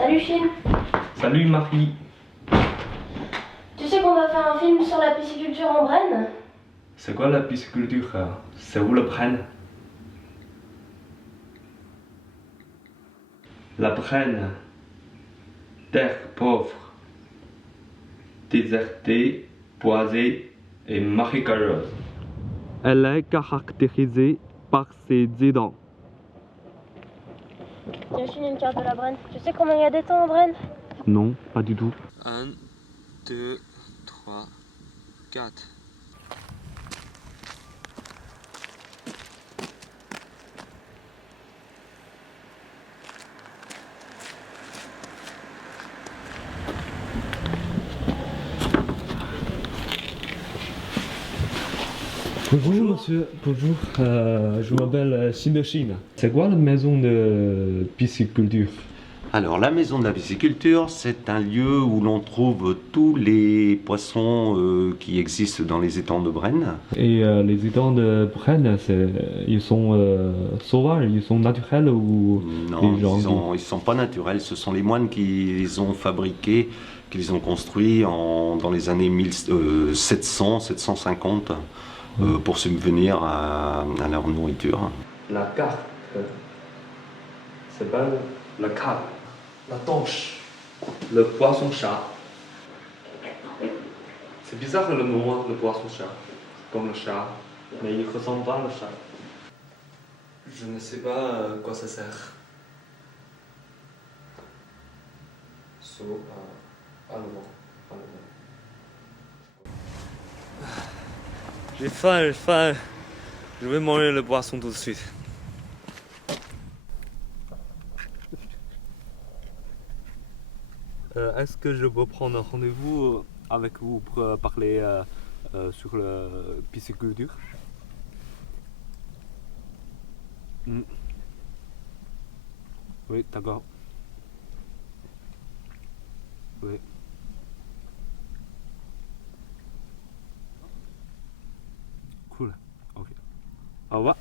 Salut Chine. Salut Marie. Tu sais qu'on va faire un film sur la pisciculture en Brenne? C'est quoi la pisciculture? C'est où le Brenne? La Brenne, terre pauvre, désertée, boisée et marécageuse. Elle est caractérisée par ses étangs. Tiens Chine, une carte de la Brenne. Tu sais combien il y a d'étangs en Brenne? Non, pas du tout. 1, 2, 3, 4. Bonjour monsieur, bonjour, je m'appelle Chine. C'est quoi la maison de pisciculture? Alors, la maison de la pisciculture, c'est un lieu où l'on trouve tous les poissons qui existent dans les étangs de Brenne. Et les étangs de Brenne, ils sont sauvages, ils sont naturels ou Non, les gens ils sont pas naturels, ce sont les moines qui les ont fabriqués, qui les ont construits dans les années 1700, 750 pour subvenir à leur nourriture. La carte, c'est pas la carte, la tanche, le poisson-chat. C'est bizarre le nom, le poisson-chat, comme le chat, mais il ressemble pas au chat. Je ne sais pas à quoi ça sert. À le vent. J'ai faim. Je vais manger le poisson tout de suite. Est-ce que je peux prendre un rendez-vous avec vous pour parler sur la pisciculture? Oui, d'accord. Oui. Cool. Ok. Au revoir.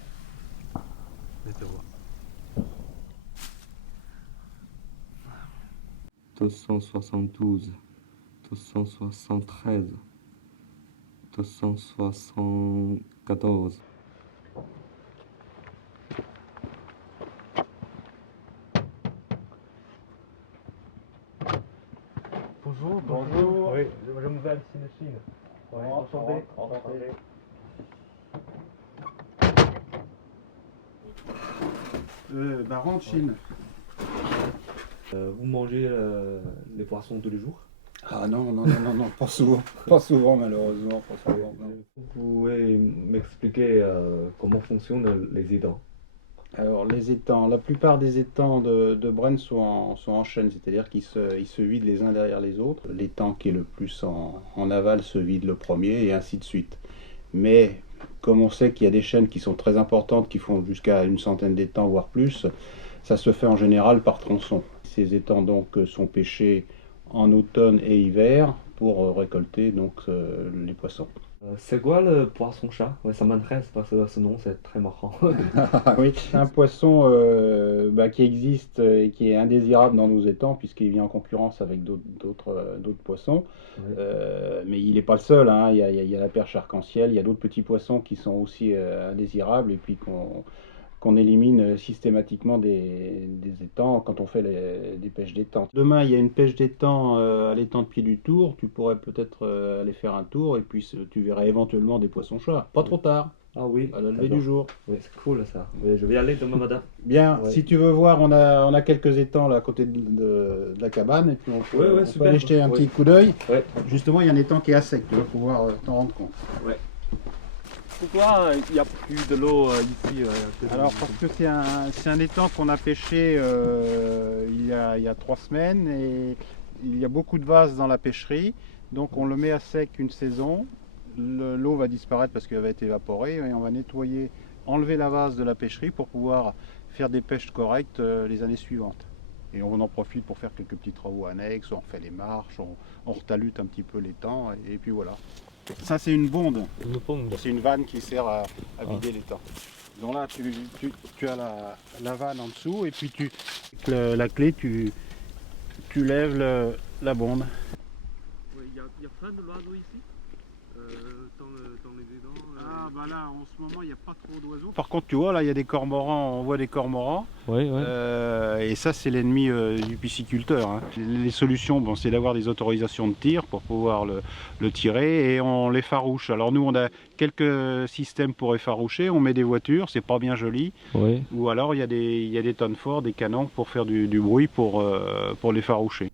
Au revoir. 272, 273, 274. Bonjour. Oui, je m'appelle Chine. Oui, enchanté. Rentre Chine. Vous mangez les poissons tous les jours? Ah non, pas souvent. Pas souvent malheureusement, pas souvent. Non. Vous pouvez m'expliquer comment fonctionnent les étangs? Alors les étangs, la plupart des étangs de Brenne sont en chaîne, c'est-à-dire qu'ils se vident les uns derrière les autres. L'étang qui est le plus en aval se vide le premier et ainsi de suite. Mais comme on sait qu'il y a des chaînes qui sont très importantes, qui font jusqu'à une centaine d'étangs, voire plus, ça se fait en général par tronçon. Ces étangs donc sont pêchés en automne et hiver pour récolter donc les poissons. C'est quoi le poisson-chat? Ouais, ça m'intéresse parce que ce nom c'est très marrant. Oui, c'est un poisson qui existe et qui est indésirable dans nos étangs puisqu'il vient en concurrence avec d'autres poissons. Ouais. Mais il n'est pas le seul, hein. Il y a la perche arc-en-ciel, il y a d'autres petits poissons qui sont aussi indésirables et puis qu'on élimine systématiquement des étangs quand on fait des pêches d'étang. Demain, il y a une pêche d'étang à l'étang de Pied du Tour. Tu pourrais peut-être aller faire un tour et puis tu verras éventuellement des poissons-chats. Pas trop tard, Ah oui, à la levée du jour. oui, c'est cool ça. Oui, je vais y aller demain matin. Bien, Ouais. si tu veux voir, on a quelques étangs là à côté de la cabane et puis on peut super. aller jeter un Ouais. petit coup d'œil. Ouais. Justement, il y a un étang qui est à sec, tu vas pouvoir t'en rendre compte. Pourquoi il n'y a plus de l'eau ici? Alors parce que c'est un étang qu'on a pêché il y a 3 semaines et il y a beaucoup de vases dans la pêcherie, donc on le met à sec une saison, l'eau va disparaître parce qu'elle va être évaporée et on va nettoyer, enlever la vase de la pêcherie pour pouvoir faire des pêches correctes les années suivantes. Et on en profite pour faire quelques petits travaux annexes, on refait les marches, on retalute un petit peu l'étang et puis voilà. Ça c'est une bonde. C'est une vanne qui sert à vider l'étang. Donc là, tu as la vanne en dessous et puis la clé, tu tu lèves la bonde. Il y a plein de l'oiseau ici, dans les dents. Ah bah là en ce moment il n'y a pas trop d'oiseaux. Par contre tu vois là il y a des cormorans, on voit des cormorans. Oui, oui. Et ça c'est l'ennemi du pisciculteur. Hein. Les solutions bon, c'est d'avoir des autorisations de tir pour pouvoir le tirer et on l'effarouche. Alors nous on a quelques systèmes pour effaroucher, on met des voitures, c'est pas bien joli. Oui. Ou alors il y a des tonnes forts, des canons pour faire du bruit pour l'effaroucher.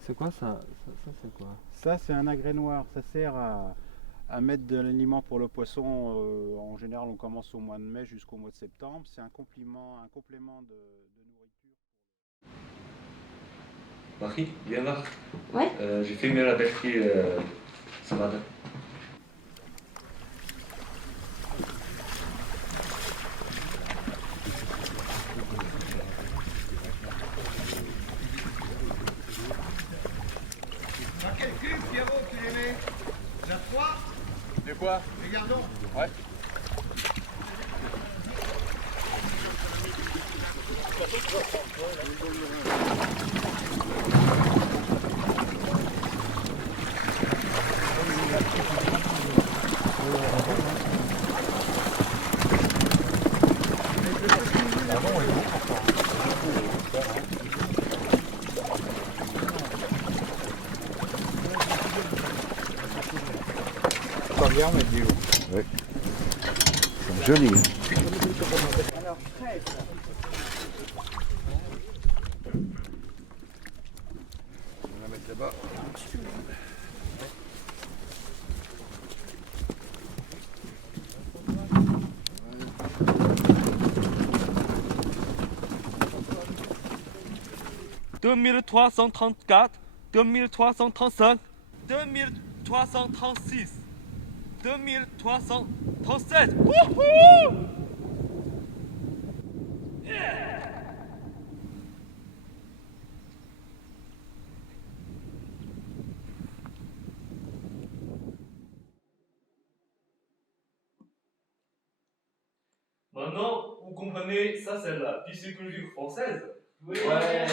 C'est quoi ça? Ça c'est quoi? Ça c'est un agrès noir, ça sert à mettre de l'aliment pour le poisson. En général on commence au mois de mai jusqu'au mois de septembre. C'est un complément de nourriture. Marie, viens là. Ouais. J'ai filmé la pêcherie ce matin. Dans quel cube, Pierrot, tu les mets? La 3? De quoi? Les gardons? Ouais. Regarde, on met du haut. Oui. Joli. Alors, fraise. On va mettre là-bas. « 2334, 2335, 2336, 2337. Wouhou! Maintenant, vous comprenez, ça c'est la pisciculture française. Ouais.